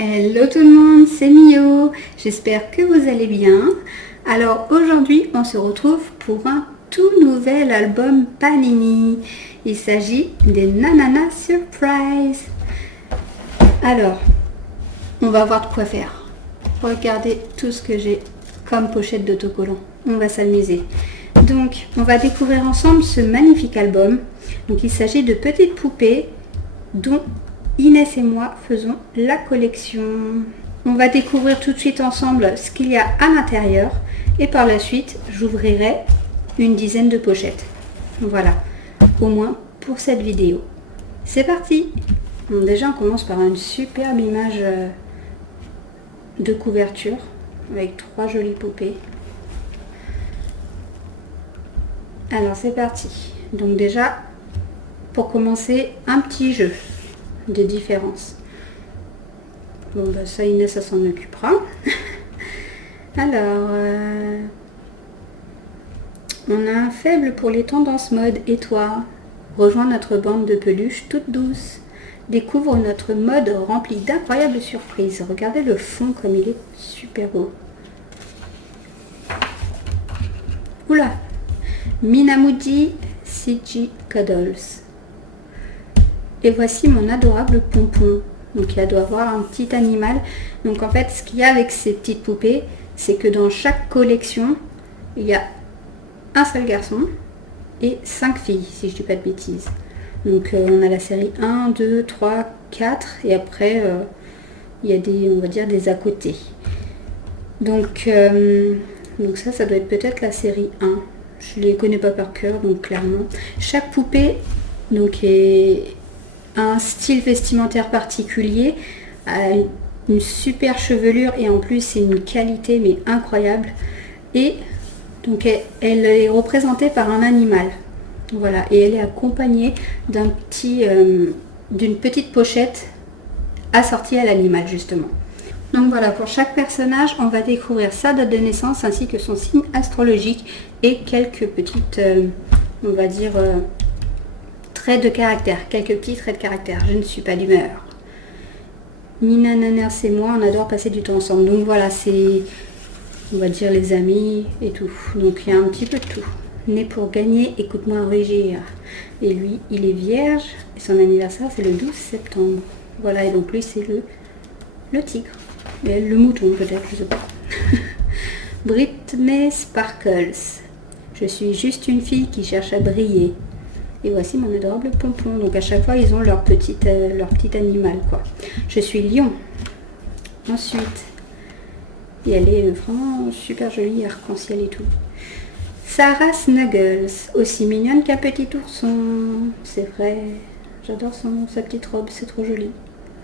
Hello tout le monde, c'est Mio, j'espère que vous allez bien. Alors aujourd'hui on se retrouve pour un tout nouvel album Panini. Il s'agit des Nanana Surprise. Alors, on va voir de quoi faire. Regardez tout ce que j'ai comme pochette d'autocollant. On va s'amuser. Donc on va découvrir ensemble ce magnifique album. Donc il s'agit de petites poupées dont Inès et moi faisons la collection. On va découvrir tout de suite ensemble ce qu'il y a à l'intérieur et par la suite j'ouvrirai une dizaine de pochettes. Voilà, au moins pour cette vidéo. C'est parti. Bon, déjà on commence par une superbe image de couverture avec 3 jolies poupées. Alors c'est parti. Donc déjà pour commencer un petit jeu de différence. Bon bah ça Inès ça s'en occupera. Alors on a un faible pour les tendances mode et toi. Rejoins notre bande de peluches toute douce. Découvre notre mode rempli d'incroyables surprises. Regardez le fond comme il est super beau. Oula, Minamoudi CG Cuddles. Et voici mon adorable pompon. Donc il doit avoir un petit animal. Donc en fait ce qu'il y a avec ces petites poupées, c'est que dans chaque collection, il y a un seul garçon et 5 filles, si je dis pas de bêtises. Donc on a la série 1, 2, 3, 4 et après il y a des, on va dire, des à côté. Donc ça doit être peut-être la série 1. Je ne les connais pas par cœur, donc clairement. Chaque poupée donc est un style vestimentaire particulier, une super chevelure et en plus c'est une qualité mais incroyable. Et donc elle est représentée par un animal. Voilà, et elle est accompagnée d'une petite pochette assortie à l'animal justement. Donc voilà, pour chaque personnage, on va découvrir sa date de naissance ainsi que son signe astrologique et quelques petites, on va dire, traits de caractère, quelques petits traits de caractère. Je ne suis pas d'humeur. Nina, Naners et moi, on adore passer du temps ensemble. Donc voilà, c'est, on va dire, les amis et tout. Donc il y a un petit peu de tout. Né pour gagner, écoute-moi rugir. Et lui, il est vierge et son anniversaire, c'est le 12 septembre. Voilà, et donc lui, c'est le tigre. Et elle, le mouton, peut-être, je sais pas. Britney Sparkles. Je suis juste une fille qui cherche à briller. Et voici mon adorable pompon. Donc à chaque fois, ils ont leur petit animal, quoi. Je suis lion. Ensuite, et elle est vraiment super jolie, arc-en-ciel et tout. Sarah Snuggles, aussi mignonne qu'un petit ourson. C'est vrai, j'adore sa petite robe, c'est trop joli.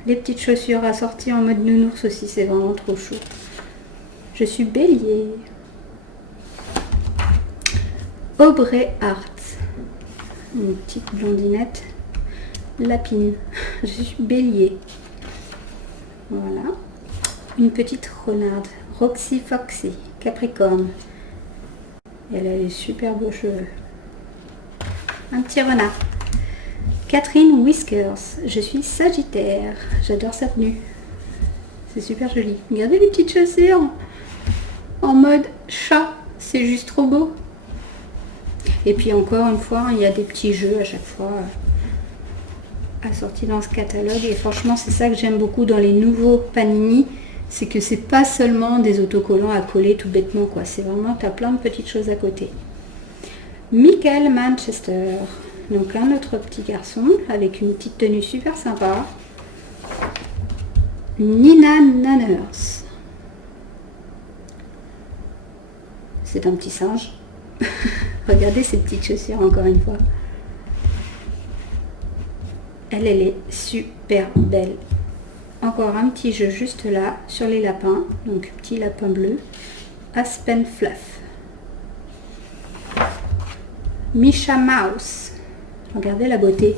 Les petites chaussures assorties en mode nounours aussi, c'est vraiment trop chou. Je suis bélier. Aubrey Hart. Une petite blondinette. Lapine. Je suis bélier. Voilà. Une petite renarde. Roxy Foxy. Capricorne. Elle a les super beaux cheveux. Un petit renard. Catherine Whiskers. Je suis Sagittaire. J'adore sa tenue. C'est super joli. Regardez les petites chaussures en mode chat. C'est juste trop beau. Et puis encore une fois, il y a des petits jeux à chaque fois assortis dans ce catalogue. Et franchement, c'est ça que j'aime beaucoup dans les nouveaux Panini. C'est que c'est pas seulement des autocollants à coller tout bêtement, quoi. C'est vraiment, tu as plein de petites choses à côté. Michael Manchester. Donc un autre petit garçon avec une petite tenue super sympa. Nina Nanners. C'est un petit singe. Regardez ces petites chaussures encore une fois. Elle est super belle. Encore un petit jeu juste là sur les lapins. Donc petit lapin bleu. Aspen Fluff. Misha Mouse. Regardez la beauté.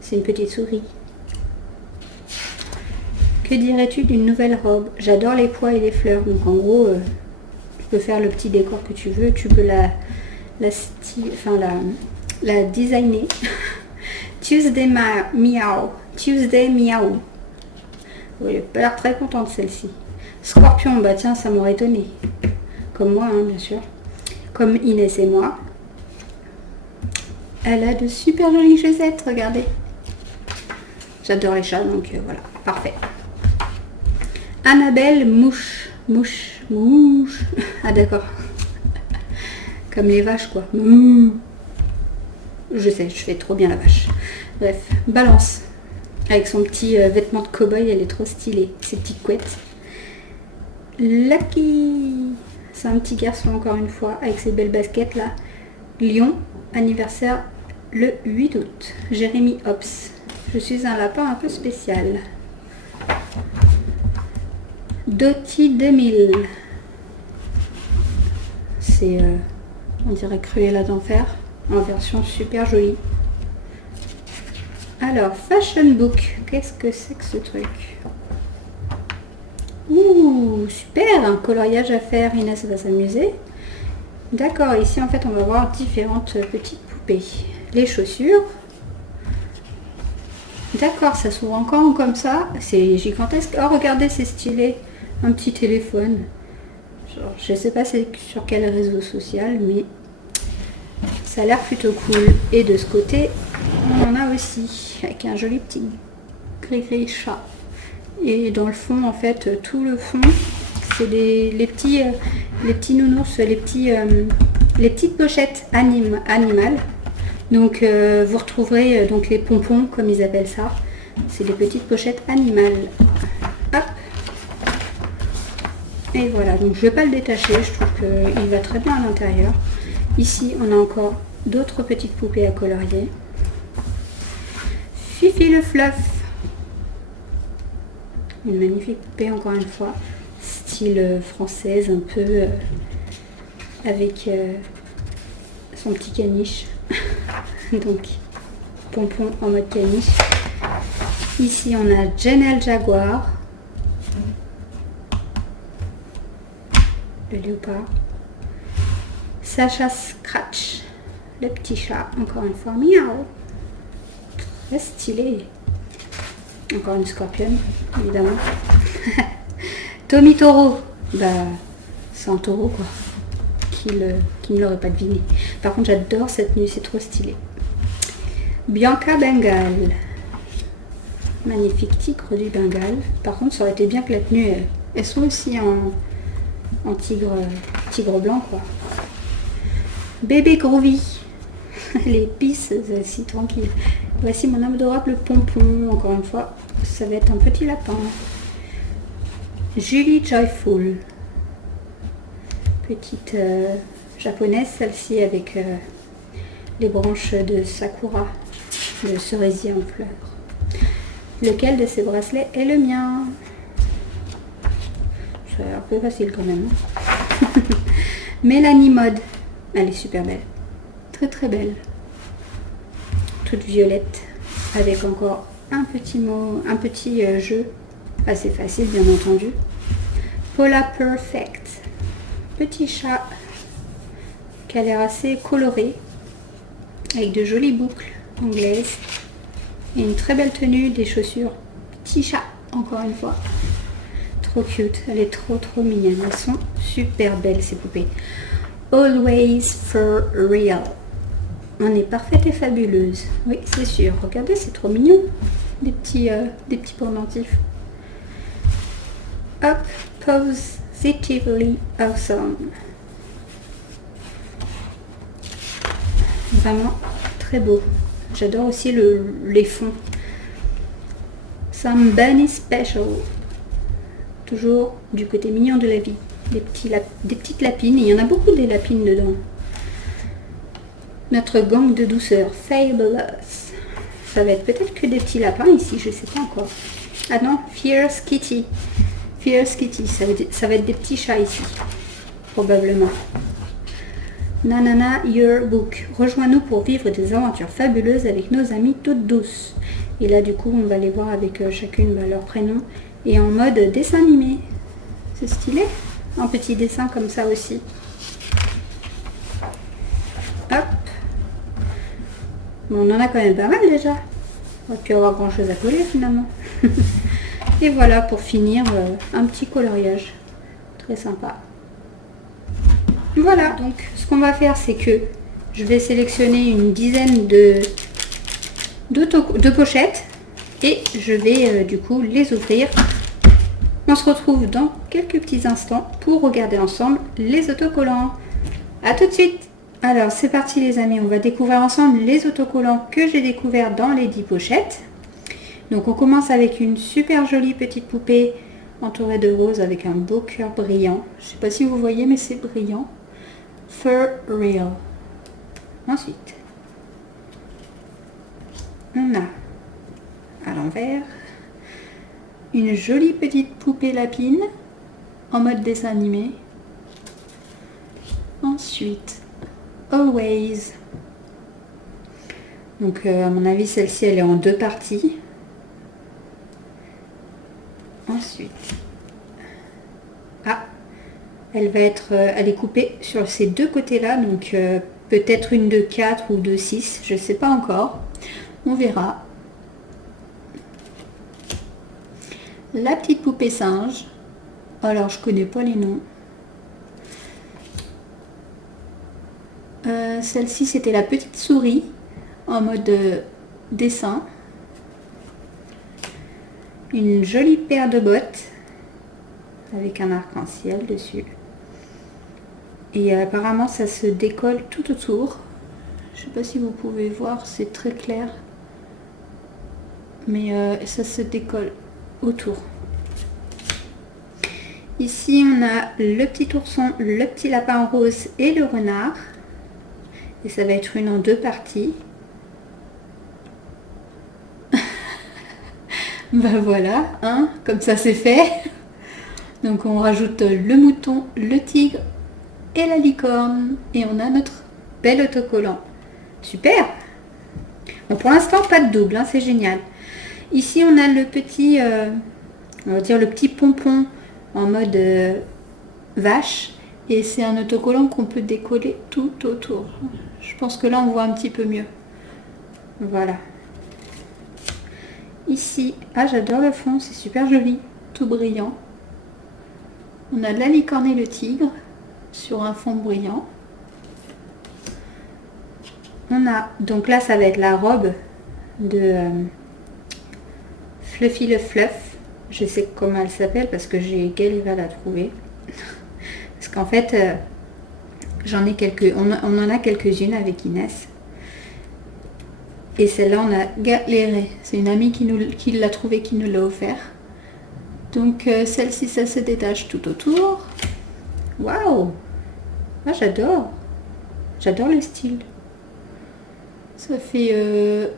C'est une petite souris. Que dirais-tu d'une nouvelle robe? J'adore les pois et les fleurs. Donc en gros, tu peux faire le petit décor que tu veux. Tu peux la designer. Tuesday Meow. elle n'a pas l'air très contente celle-ci. Scorpion, bah tiens, ça m'aurait étonné. Comme moi, hein, bien sûr. Comme Inès et moi. Elle a de super jolies chaussettes, regardez. J'adore les chats, donc voilà, parfait. Annabelle, mouche. Mouche, mouche. Ah d'accord. Comme les vaches, quoi. Je sais, je fais trop bien la vache. Bref, Balance. Avec son petit vêtement de cow-boy, elle est trop stylée. Ses petites couettes. Lucky. C'est un petit garçon, encore une fois, avec ses belles baskets, là. Lion, anniversaire le 8 août. Jérémy Hobbs. Je suis un lapin un peu spécial. Dottie 2000. C'est, on dirait Cruella d'enfer, en version super jolie. Alors, Fashion Book. Qu'est-ce que c'est que ce truc? Ouh, super, un coloriage à faire. Inès va s'amuser. D'accord, ici en fait on va voir différentes petites poupées. Les chaussures. D'accord, ça s'ouvre encore comme ça. C'est gigantesque. Oh, regardez, c'est stylé. Un petit téléphone. Genre, je sais pas c'est sur quel réseau social, mais ça a l'air plutôt cool. Et de ce côté, on en a aussi, avec un joli petit gris-gris chat. Et dans le fond, en fait, tout le fond, c'est les petits nounours, les petites pochettes animales. Donc vous retrouverez donc les pompons, comme ils appellent ça. C'est des petites pochettes animales. Hop. Et voilà, donc je ne vais pas le détacher, je trouve qu'il va très bien à l'intérieur. Ici, on a encore d'autres petites poupées à colorier. Fifi le Fluff. Une magnifique poupée, encore une fois. Style française, un peu avec son petit caniche. Donc, pompon en mode caniche. Ici, on a Janelle Jaguar. Le léopard. Sacha Scratch. Le petit chat, encore une fois. Miaou. Très stylé. Encore une scorpion, évidemment. Tommy Taureau. Bah, c'est un taureau, quoi. Qui ne l'aurait pas deviné. Par contre, j'adore cette tenue, c'est trop stylé. Bianca Bengale. Magnifique tigre du Bengale. Par contre, ça aurait été bien que la tenue, elle soit aussi en tigre blanc, quoi. Bébé Groovy. Les pisses, si tranquille. Voici mon adorable pompon. Encore une fois, ça va être un petit lapin. Julie Joyful. Petite japonaise, celle-ci avec les branches de sakura, de cerisier en fleurs. Lequel de ces bracelets est le mien? C'est un peu facile quand même. Mélanie Mode. Elle est super belle. Très très belle. Toute violette. Avec encore un petit jeu. Assez facile bien entendu. Paula Perfect. Petit chat qui a l'air assez coloré. Avec de jolies boucles anglaises. Et une très belle tenue, des chaussures. Petit chat, encore une fois. Trop cute, elle est trop mignonne. Elles sont super belles ces poupées. Always for real. On est parfaite et fabuleuse. Oui, c'est sûr. Regardez, c'est trop mignon. Des petits pendentifs. Up, positively awesome. Vraiment très beau. J'adore aussi les fonds. Some bunny special. Toujours du côté mignon de la vie. Des petites lapines. Il y en a beaucoup des lapines dedans. Notre gang de douceur. Fabulous. Ça va être peut-être que des petits lapins ici. Je ne sais pas encore. Ah non, Fierce Kitty. Fierce Kitty. Ça va être des petits chats ici. Probablement. Nanana Your Book. Rejoins-nous pour vivre des aventures fabuleuses avec nos amis toutes douces. Et là, du coup, on va les voir avec chacune leur prénom. Et en mode dessin animé. C'est stylé. Un petit dessin comme ça aussi. Hop. Bon, on en a quand même pas mal déjà. On aurait pu avoir grand chose à coller finalement. Et voilà pour finir un petit coloriage. Très sympa. Voilà, donc ce qu'on va faire, c'est que je vais sélectionner une dizaine de pochettes et je vais du coup les ouvrir. On se retrouve dans quelques petits instants pour regarder ensemble les autocollants. A tout de suite. Alors c'est parti les amis, on va découvrir ensemble les autocollants que j'ai découverts dans les 10 pochettes. Donc on commence avec une super jolie petite poupée entourée de rose avec un beau cœur brillant. Je ne sais pas si vous voyez mais c'est brillant. For Real. Ensuite, on a à l'envers une jolie petite poupée lapine en mode dessin animé. Ensuite, Always. Donc à mon avis celle-ci elle est en 2 parties. Ensuite, elle est coupée sur ces 2 côtés là, donc peut-être une de 4 ou de 6, je ne sais pas encore, on verra. La petite poupée singe, alors je connais pas les noms. Celle-ci c'était la petite souris en mode dessin. Une jolie paire de bottes avec un arc-en-ciel dessus. Et apparemment ça se décolle tout autour. Je sais pas si vous pouvez voir, c'est très clair. Mais ça se décolle autour. Ici on a le petit ourson, le petit lapin rose et le renard. Et ça va être une en 2 parties. Ben voilà, hein, comme ça c'est fait. Donc on rajoute le mouton, le tigre et la licorne. Et on a notre bel autocollant. Super. Bon, pour l'instant pas de double, hein, c'est génial. Ici on a le petit, on va dire le petit pompon en mode vache. Et c'est un autocollant qu'on peut décoller tout autour. Je pense que là on voit un petit peu mieux. Voilà. Ici, ah j'adore le fond, c'est super joli, tout brillant. On a la licorne et le tigre sur un fond brillant. On a, donc là ça va être la robe de Fluffy le Fluff. Je sais comment elle s'appelle parce que j'ai galéré à la trouver. Parce qu'en fait, j'en ai on en a quelques-unes avec Inès. Et celle-là, on a galéré. C'est une amie qui l'a trouvée, qui nous l'a offert. Donc celle-ci, ça se détache tout autour. Waouh! Ah, j'adore. J'adore le style. Ça fait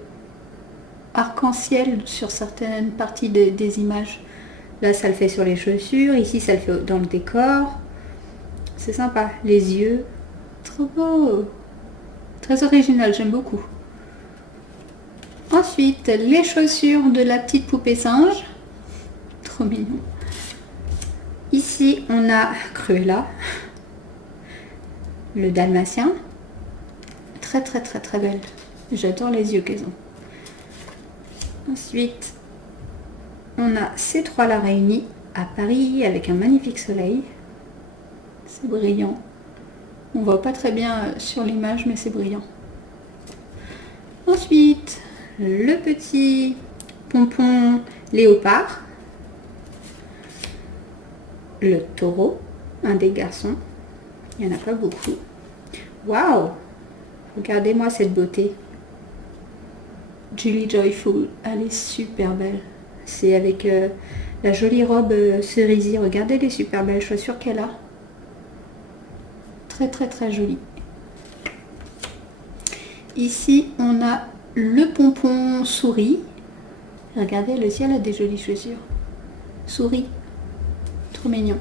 arc-en-ciel sur certaines parties des images. Là, ça le fait sur les chaussures. Ici, ça le fait dans le décor. C'est sympa. Les yeux. Trop beau. Très original, j'aime beaucoup. Ensuite, les chaussures de la petite poupée singe. Trop mignon. Ici, on a Cruella. Le dalmatien. Très très très très belle. J'adore les yeux qu'elles ont. Ensuite, on a ces 3 là réunis à Paris avec un magnifique soleil. C'est brillant. On voit pas très bien sur l'image, mais c'est brillant. Ensuite, le petit pompon léopard. Le taureau, un des garçons. Il n'y en a pas beaucoup. Waouh! Regardez-moi cette beauté. Julie Joyful, elle est super belle. C'est avec la jolie robe cerisier. Regardez les super belles chaussures qu'elle a. Très très très jolie. Ici, on a le pompon souris. Regardez, elle aussi, elle a des jolies chaussures. Souris. Trop mignon.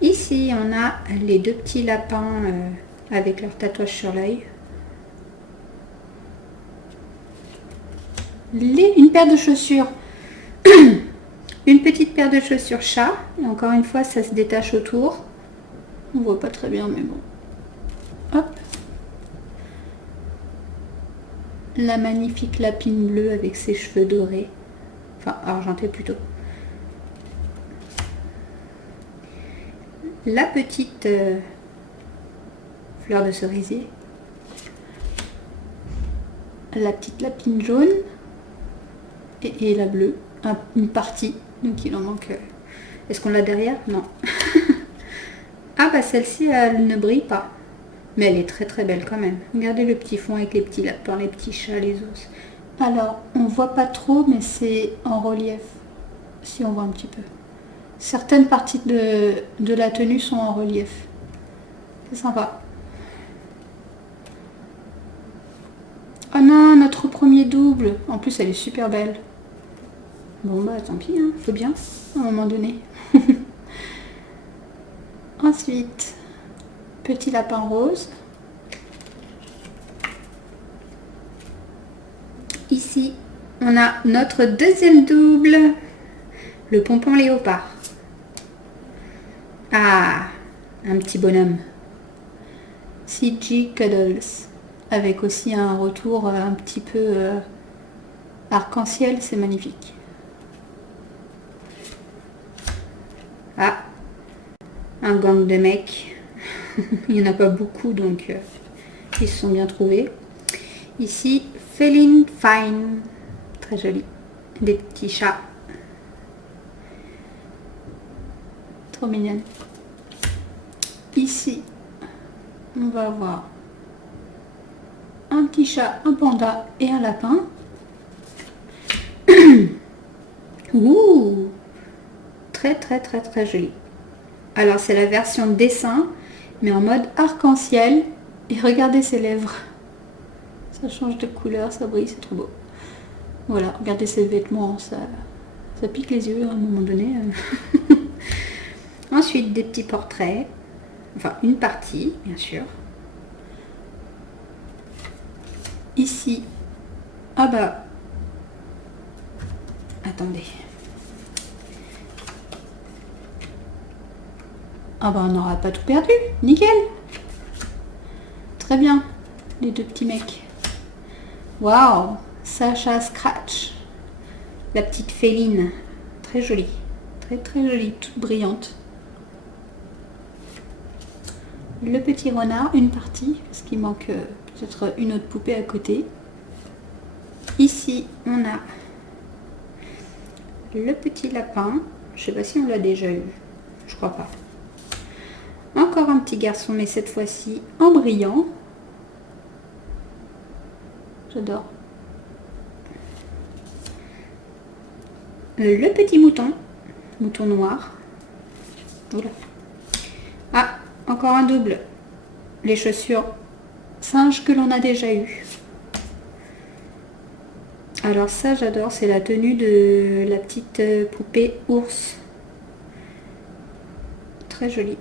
Ici, on a les 2 petits lapins avec leur tatouage sur l'œil. Une paire de chaussures. Une petite paire de chaussures chat. Et encore une fois, ça se détache autour. On voit pas très bien, mais bon. Hop. La magnifique lapine bleue avec ses cheveux dorés. Enfin, argenté plutôt. La petite fleur de cerisier. La petite lapine jaune. Et la bleue. Une partie. Donc il en manque. Est-ce qu'on l'a derrière? Non. Ah bah celle-ci, elle ne brille pas. Mais elle est très très belle quand même. Regardez le petit fond avec les petits lapins, les petits chats, les os. Alors, on voit pas trop, mais c'est en relief. Si on voit un petit peu. Certaines parties de la tenue sont en relief. C'est sympa. Oh non, notre premier double. En plus, elle est super belle. Bon bah tant pis, hein. Faut bien, à un moment donné. Ensuite, petit lapin rose. Ici, on a notre deuxième double, le pompon léopard. Ah, un petit bonhomme. C.G. Cuddles, avec aussi un retour un petit peu arc-en-ciel, c'est magnifique. Ah, un gang de mecs. Il n'y en a pas beaucoup, donc ils se sont bien trouvés. Ici, Feline Fine. Très joli. Des petits chats. Trop mignonne. Ici, on va avoir un petit chat, un panda et un lapin. Ouh, très très très très joli. Alors c'est la version dessin, mais en mode arc-en-ciel. Et regardez ses lèvres. Ça change de couleur, ça brille, c'est trop beau. Voilà, regardez ses vêtements, ça pique les yeux à un moment donné. Ensuite, des petits portraits. Enfin, une partie, bien sûr. Ici. Ah bah. Attendez. Ah bah, on n'aura pas tout perdu. Nickel. Très bien. Les deux petits mecs. Waouh. Sacha Scratch. La petite féline. Très jolie. Très très jolie. Toute brillante. Le petit renard, une partie, parce qu'il manque peut-être une autre poupée à côté. Ici, on a le petit lapin. Je sais pas si on l'a déjà eu. Je crois pas. Encore un petit garçon, mais cette fois-ci en brillant. J'adore. Le petit mouton. Mouton noir. Oula. Ah, encore un double. Les chaussures singe que l'on a déjà eu. Alors ça j'adore, c'est la tenue de la petite poupée ours. Très jolie.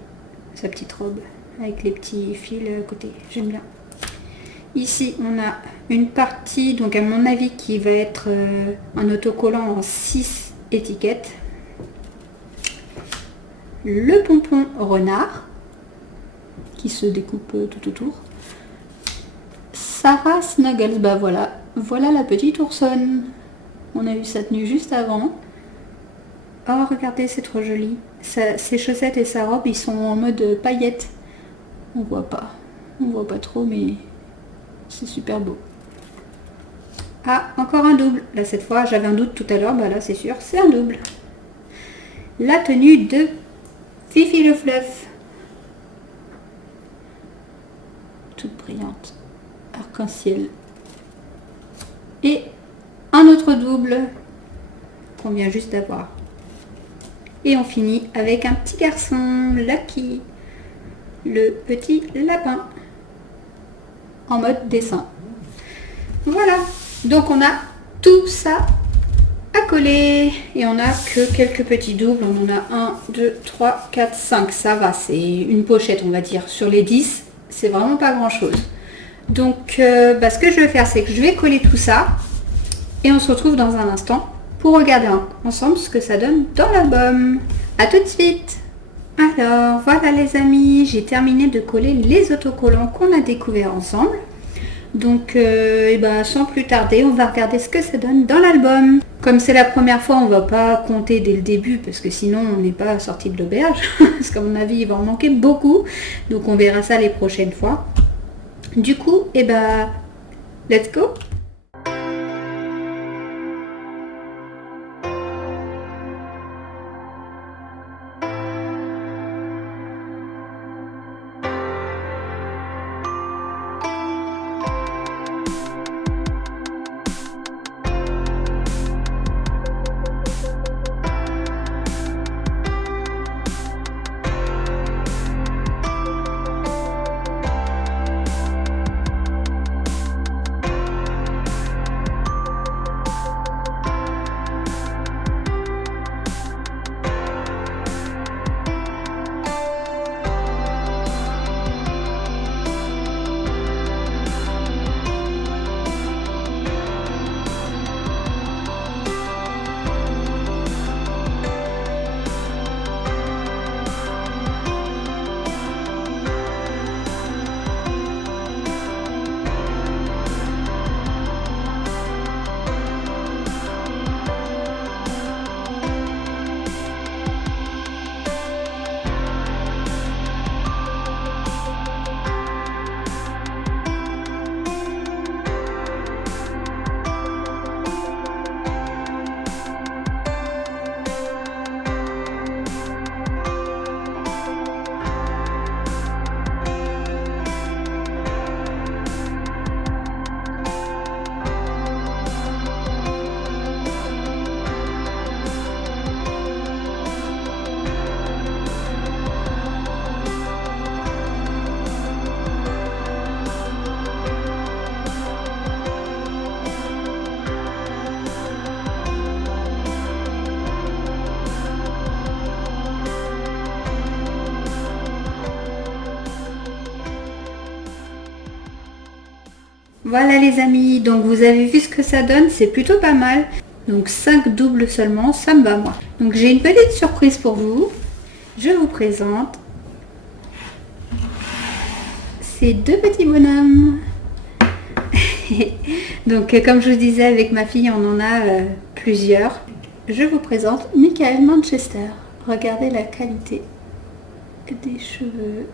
Sa petite robe avec les petits fils à côté. J'aime bien. Ici on a une partie, donc à mon avis qui va être un autocollant en 6 étiquettes. Le pompon renard qui se découpe tout autour. Sarah Snuggles, bah voilà, voilà la petite oursonne. On a eu sa tenue juste avant. Oh regardez, c'est trop joli. Ses chaussettes et sa robe, ils sont en mode paillettes. On voit pas trop, mais c'est super beau. Ah, encore un double. Là cette fois, j'avais un doute tout à l'heure, bah là c'est sûr, c'est un double. La tenue de Fifi le Fluff. Toute brillante. Arc-en-ciel. Et un autre double qu'on vient juste d'avoir. Et on finit avec un petit garçon, Lucky, le petit lapin, en mode dessin. Voilà, donc on a tout ça à coller. Et on a que quelques petits doubles. On en a 1, 2, 3, 4, 5. Ça va, c'est une pochette, on va dire. Sur les 10, c'est vraiment pas grand chose. Donc ce que je vais faire, c'est que je vais coller tout ça. Et on se retrouve dans un instant pour regarder ensemble ce que ça donne dans l'album. A tout de suite. Alors voilà les amis, j'ai terminé de coller les autocollants qu'on a découverts ensemble. Donc sans plus tarder, on va regarder ce que ça donne dans l'album. Comme c'est la première fois, on va pas compter dès le début parce que sinon on n'est pas sorti de l'auberge. Parce qu'à mon avis, il va en manquer beaucoup. Donc on verra ça les prochaines fois. Du coup, let's go! Voilà les amis, donc vous avez vu ce que ça donne, c'est plutôt pas mal. Donc 5 doubles seulement, ça me va moi. Donc j'ai une petite surprise pour vous. Je vous présente ces deux petits bonhommes. Donc comme je vous disais, avec ma fille, on en a plusieurs. Je vous présente Michael Manchester. Regardez la qualité des cheveux.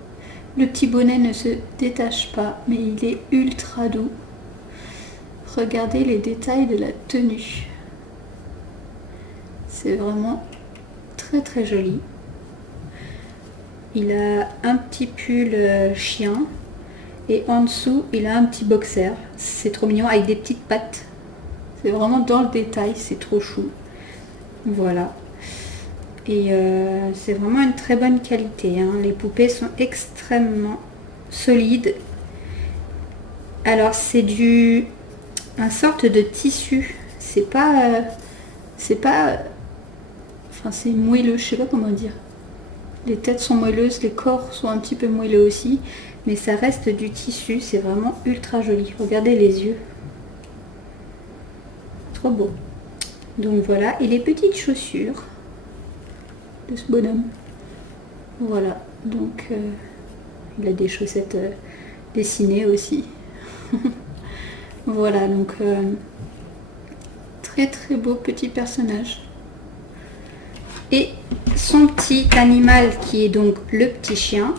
Le petit bonnet ne se détache pas, mais il est ultra doux. Regardez les détails de la tenue. C'est vraiment très très joli. Il a un petit pull chien et en dessous il a un petit boxer. C'est trop mignon avec des petites pattes. C'est vraiment dans le détail, c'est trop chou. Voilà. Et c'est vraiment une très bonne qualité, hein. Les poupées sont extrêmement solides. Alors c'est un sorte de tissu. C'est pas, enfin c'est moelleux, je sais pas comment dire. Les têtes sont moelleuses, les corps sont un petit peu moelleux aussi, mais ça reste du tissu. C'est vraiment ultra joli. Regardez les yeux. Trop beau. Donc voilà, et les petites chaussures de ce bonhomme. Voilà, donc il a des chaussettes dessinées aussi. Voilà, donc très très beau petit personnage. Et son petit animal qui est donc le petit chien.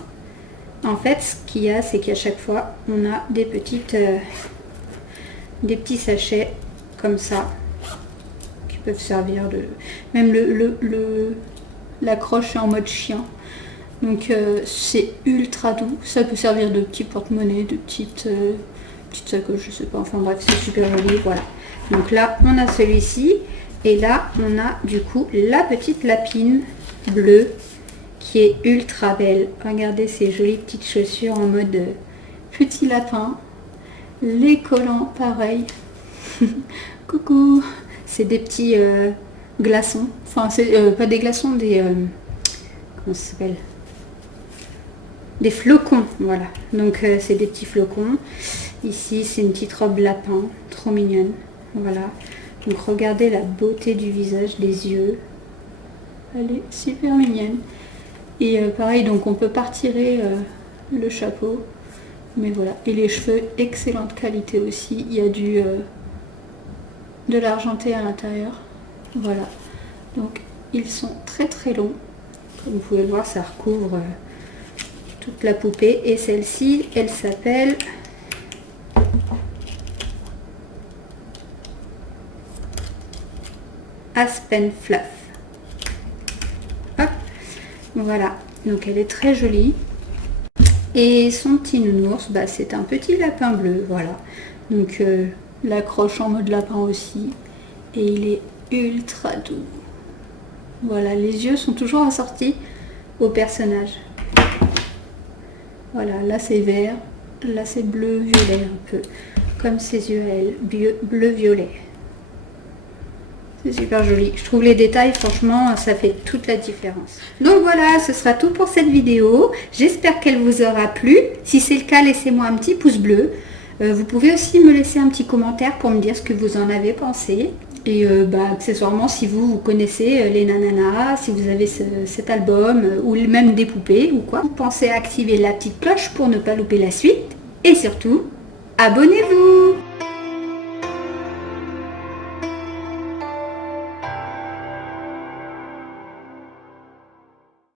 En fait, ce qu'il y a, c'est qu'à chaque fois, on a des petits sachets comme ça qui peuvent servir de... Même l'accroche est en mode chien. Donc c'est ultra doux. Ça peut servir de petit porte-monnaie, de petite sacoche, je sais pas. Enfin bref, c'est super joli. Voilà. Donc là, on a celui-ci. Et là, on a du coup la petite lapine bleue qui est ultra belle. Regardez ces jolies petites chaussures en mode petit lapin. Les collants, pareil. Coucou. C'est des petits glaçons. Enfin, c'est pas des glaçons, des... comment ça s'appelle? Des flocons, voilà. Donc c'est des petits flocons. Ici, c'est une petite robe lapin. Trop mignonne. Voilà. Donc regardez la beauté du visage, des yeux. Elle est super mignonne. Et pareil, donc on peut pas retirer le chapeau. Mais voilà. Et les cheveux, excellente qualité aussi. Il y a de l'argenté à l'intérieur. Voilà, donc ils sont très très longs. Comme vous pouvez le voir, ça recouvre toute la poupée. Et celle-ci, elle s'appelle Aspen Fluff. Hop, voilà, donc elle est très jolie. Et son petit nounours, bah, c'est un petit lapin bleu, voilà. Donc l'accroche en mode lapin aussi. Et il est ultra doux. Voilà, les yeux sont toujours assortis au personnage. Voilà, là c'est vert, là c'est bleu-violet un peu. Comme ses yeux à elle, bleu-violet. C'est super joli. Je trouve les détails, franchement, ça fait toute la différence. Donc voilà, ce sera tout pour cette vidéo. J'espère qu'elle vous aura plu. Si c'est le cas, laissez-moi un petit pouce bleu. Vous pouvez aussi me laisser un petit commentaire pour me dire ce que vous en avez pensé. Et accessoirement, si vous connaissez les Nananas, si vous avez cet album, ou même des poupées ou quoi, pensez à activer la petite cloche pour ne pas louper la suite. Et surtout, abonnez-vous!